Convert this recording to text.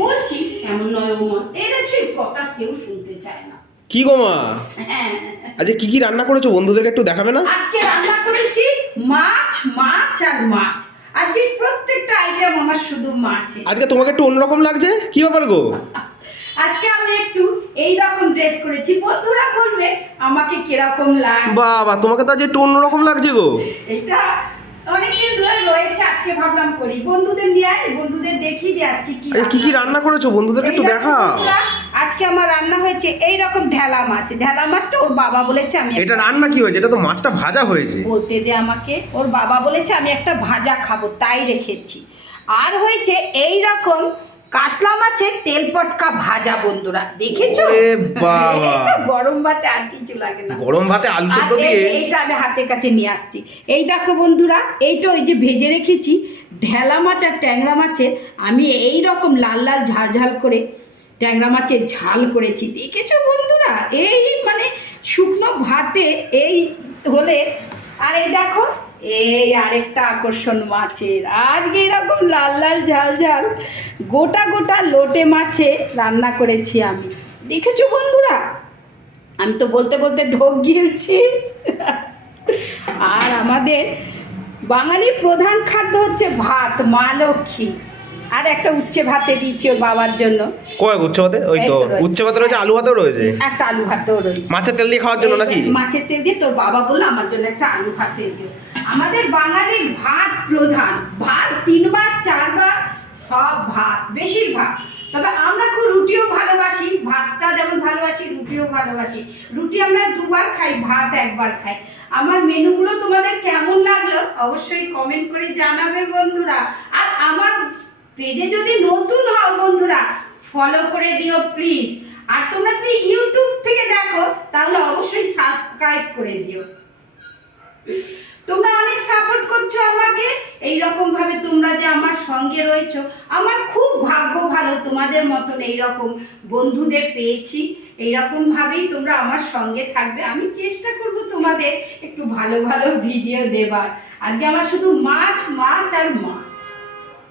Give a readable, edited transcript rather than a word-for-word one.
বলছি এমন নয় ও মা, এরা সেই কথা কেউ শুনতে চায় না। কি গো মা, হ্যাঁ, আজকে কি কি রান্না করেছো বন্ধুদেরকে একটু দেখাবে না? আজকে রান্না করেছি মাছ, মাছ আর মাছ। আজকে প্রত্যেকটা আইটেম আমার শুধু মাছে। আজকে তোমাকে একটু অন্যরকম লাগছে, কি ব্যাপার গো? আজকে আমি একটু এইরকম ড্রেস করেছি, বন্ধুরা বলবে আমাকে কিরকম লাগে। বাবা, তোমাকে তো আজ একটু অন্যরকম লাগছে গো। এটা অনেকদিন ধরে রয়েছে, আজকে ভাবলাম করি। বন্ধুদের নিয়ে আয়, বন্ধুদের দেখি যে আজকে কি আজকে কি কি রান্না করেছো বন্ধুদেরকে একটু এই দেখো দেখাও। বন্ধুরা, আজকে আমার রান্না হয়েছে এইরকম ঢেলা মাছ। ঢেলা মাছটা ওর বাবা বলেছে আমি এটা রান্না কি হয়েছে? এটা তো মাছটা ভাজা হয়েছে। বলতে দে আমাকে। ওর বাবা বলেছে আমি একটা ভাজা খাবো, তাই রেখেছি। আর হয়েছে এই রকম কাতলা মাছের তেল পটকা ভাজা। বন্ধুরা দেখেছো? ওরে বাবা, এই তো গরম ভাতে আর কিছু লাগে না। গরম ভাতে আলু আর সেদ্ধ দিয়ে। এইটা আমি হাতের কাছে নিয়ে আসছি। এই দেখো বন্ধুরা, এইটা ওই যে ভেজে রেখেছি ঢেলা মাছ আর ট্যাংরা মাছের। আমি এই রকম লাল লাল ঝাল ঝাল করে ট্যাংরা মাছের ঝাল করেছি, দেখেছো বন্ধুরা? এই মানে শুকনো ভাতে এই হলে। আর এই দেখো, এই আরেকটা আকর্ষণ মাছের। আজকে এরকম লাল লাল ঝাল ঝাল গোটা গোটা লোটে মাছে রান্না করেছি আমি, দেখেছো বন্ধুরা? আমি তো বলতে বলতে ঢোক গিয়েছি। আর আমাদের বাঙালির প্রধান খাদ্য হচ্ছে ভাত, মা লক্ষ্মী। আর একটা উচ্ছে ভাতে দিয়েছি ওর বাবার জন্য। কয় উচ্ছে ভাতে? ওই এই তো তো রয়েছে। উচ্ছে ভাতে রয়েছে, আলু ভাতেও রয়েছে। একটা আলু ভাতেও রয়েছে মাছের তেল দিয়ে খাওয়ার জন্য নাকি? মাছের তেল দিয়ে। তোর বাবা বললো আমার জন্য একটা আলু ভাতে দিও। আমাদের বাঙালির ভাত প্রধান, ভাত 3 বার 4 বার, সব ভাত বেশিরভাগ। তবে আমরা খুব রুটিও ভালোবাসি, ভাতটা যেমন ভালোবাসি রুটিও ভালোবাসি। রুটি আমরা 2 বার খাই, ভাত 1 বার খাই। আমার মেনুগুলো তোমাদের কেমন লাগলো অবশ্যই কমেন্ট করে জানাবে বন্ধুরা। আর আমার পেজে যদি নতুন হও বন্ধুরা, ফলো করে দিও প্লিজ। আর তোমরা যদি ইউটিউব থেকে দেখো তাহলে অবশ্যই সাবস্ক্রাইব করে দিও। তোমরা অনেক সাপোর্ট করছো আমাকে, এই রকম ভাবে তোমরা যে আমার সঙ্গে রয়েছো। আমার খুব ভাগ্য ভালো, তোমাদের মতন এইরকম বন্ধুদের পেয়েছি। এইরকম ভাবেই তোমরা আমার সঙ্গে থাকবে। আমি চেষ্টা করব তোমাদের একটু ভালো ভালো ভিডিও দেবার। আজকে আমার শুধু মাছ, মাছ আর মাছ।